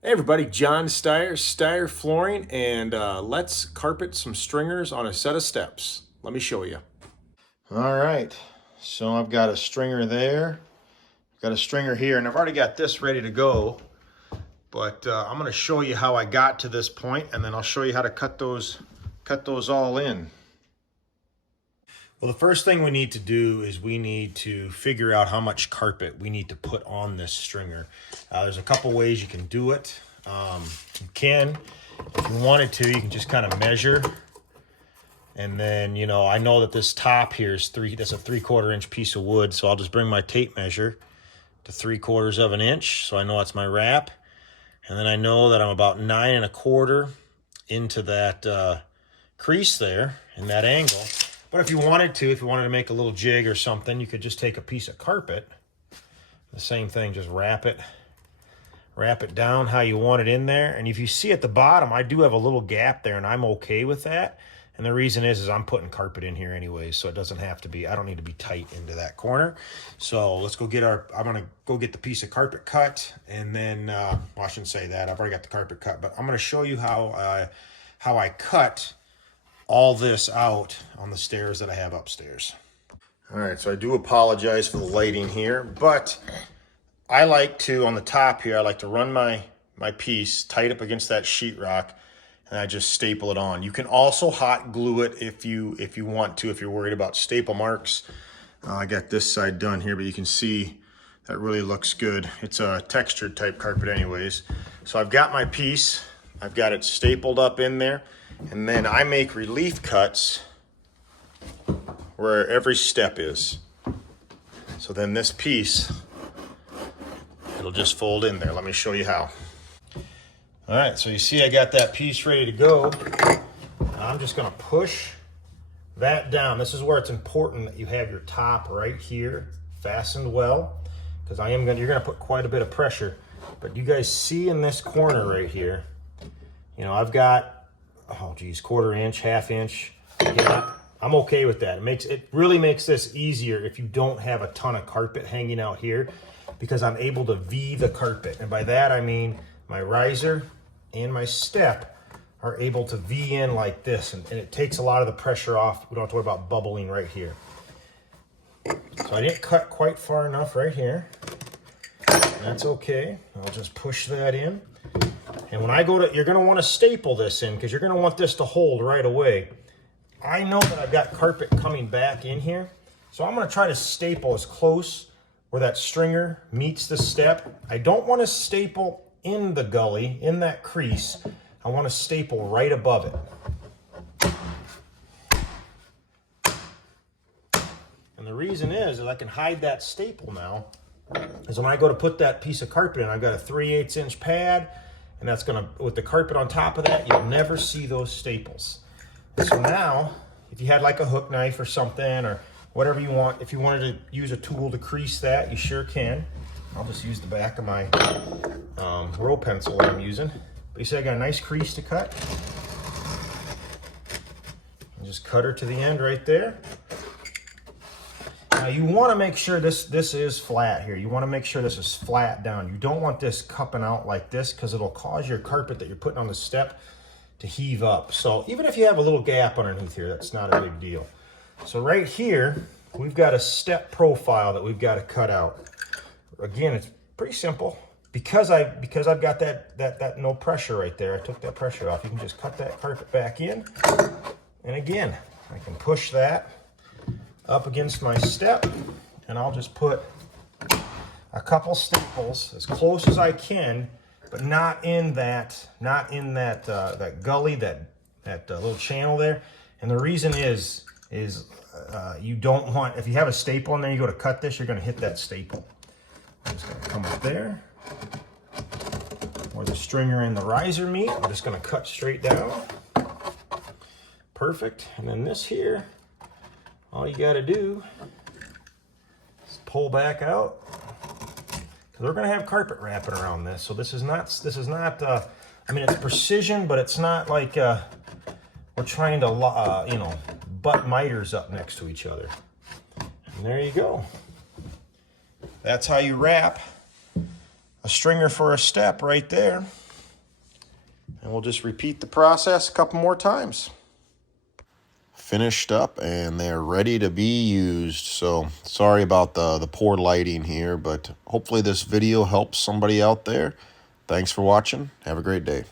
Hey everybody, John Steyer, Steyer Flooring, and let's carpet some stringers on a set of steps. Let me show you. All right, so I've got a stringer there, I've got a stringer here, and I've already got this ready to go, but I'm gonna show you how I got to this point, and then I'll show you how to cut those all in. Well, the first thing we need to do is we need to figure out how much carpet we need to put on this stringer. There's a couple ways you can do it. You can, if you wanted to, you can just kind of measure. And then, I know that this top here is that's a 3/4 inch piece of wood. So I'll just bring my tape measure to 3/4 of an inch. So I know that's my wrap. And then I know that I'm about 9 1/4 into that crease there in that angle. But if you wanted to make a little jig or something, you could just take a piece of carpet. The same thing, just wrap it down how you want it in there. And if you see at the bottom, I do have a little gap there, and I'm okay with that. And the reason is I'm putting carpet in here anyways, so it doesn't have to be, I don't need to be tight into that corner. So let's go get I'm gonna go get the piece of carpet cut, and then, well, I shouldn't say that, I've already got the carpet cut, but I'm gonna show you how I cut all this out on the stairs that I have upstairs. All right, so I do apologize for the lighting here, but I like to, on the top here, I like to run my piece tight up against that sheetrock, and I just staple it on. You can also hot glue it if you want to, if you're worried about staple marks. I got this side done here, but you can see that really looks good. It's a textured type carpet anyways. So I've got my piece, I've got it stapled up in there, and then I make relief cuts where every step is. So then this piece, it'll just fold in there. Let me show you how. All right, so you see I got that piece ready to go. I'm just gonna push that down. This is where it's important that you have your top right here fastened well, because you're gonna put quite a bit of pressure. But you guys see in this corner right here, I've got, 1/4 inch, 1/2 inch gap. I'm okay with that. It really makes this easier if you don't have a ton of carpet hanging out here, because I'm able to V the carpet. And by that, I mean my riser and my step are able to V in like this, and it takes a lot of the pressure off. We don't have to worry about bubbling right here. So I didn't cut quite far enough right here. That's okay. I'll just push that in. And when I you're gonna wanna staple this in, because you're gonna want this to hold right away. I know that I've got carpet coming back in here, so I'm gonna try to staple as close where that stringer meets the step. I don't want to staple in the gully, in that crease. I want to staple right above it. And the reason is I can hide that staple now, is when I go to put that piece of carpet in, I've got a 3/8 inch pad, and that's gonna, with the carpet on top of that, you'll never see those staples. So now, if you had like a hook knife or something, or whatever you want, if you wanted to use a tool to crease that, you sure can. I'll just use the back of my roll pencil that I'm using. But you see I got a nice crease to cut. And just cut her to the end right there. Now you want to make sure this is flat here. You want to make sure this is flat down. You don't want this cupping out like this, because it'll cause your carpet that you're putting on the step to heave up. So even if you have a little gap underneath here, that's not a big deal. So right here, we've got a step profile that we've got to cut out. Again, it's pretty simple. Because I've got that no pressure right there, I took that pressure off. You can just cut that carpet back in. And again, I can push that up against my step, and I'll just put a couple staples as close as I can, but not in that gully, that little channel there. And the reason is you don't want, if you have a staple in there, you go to cut this, you're going to hit that staple. I'm just going to come up there where the stringer and the riser meet. I'm just going to cut straight down. Perfect. And then this here, all you got to do is pull back out, because we're going to have carpet wrapping around this. So this is not I mean, it's precision, but it's not like we're trying to butt miters up next to each other. And there you go. That's how you wrap a stringer for a step right there. And we'll just repeat the process a couple more times. Finished up, and they're ready to be used. So sorry about the poor lighting here, but hopefully this video helps somebody out there. Thanks for watching. Have a great day.